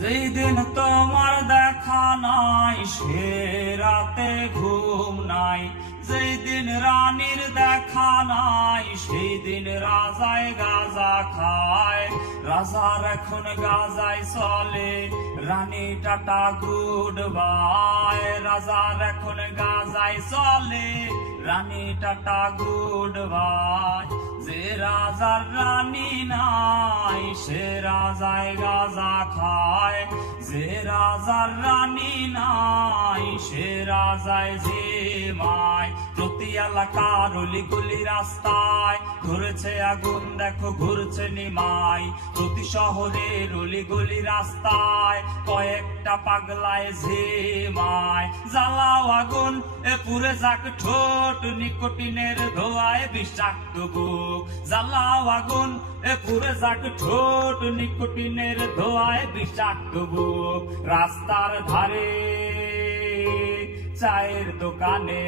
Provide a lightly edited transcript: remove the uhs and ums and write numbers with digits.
যেই দিন তোমার দেখা নাই সে রাতে ঘুম নাই, যেই দিন রানীর দেখা নাই সেই দিন রাজায় গাঁজা খায়। রাজার এখন গাঁজায় চলে, রানী টাটা গুড বাই। রাজার এখন গাঁজায় চলে, রানী টাটা গুড বাই। যে রাজার রানী নাই সে রাজায় গাঁজা খায়, যে রাজার রানী নাই সে রাজায় জিমায়। প্রতি এলাকার অলিগলি রাস্তায় ধরেছে আগুন, দেখো ঘুরছে নিমাই। প্রতি শহরের অলিগলি রাস্তায় কয়েকটা পাগলায় ঝিমায়। জ্বালাও আগুন এ পুরে যাক ঠোঁট, নিকোটিনের ধোঁয়ায় বিষাক্ত বুক। জ্বালাও আগুন এ পুরে যাক ঠোঁট, নিকোটিনের ধোঁয়ায় বিষাক্ত বুক। রাস্তার ধারে চায়ের দোকানে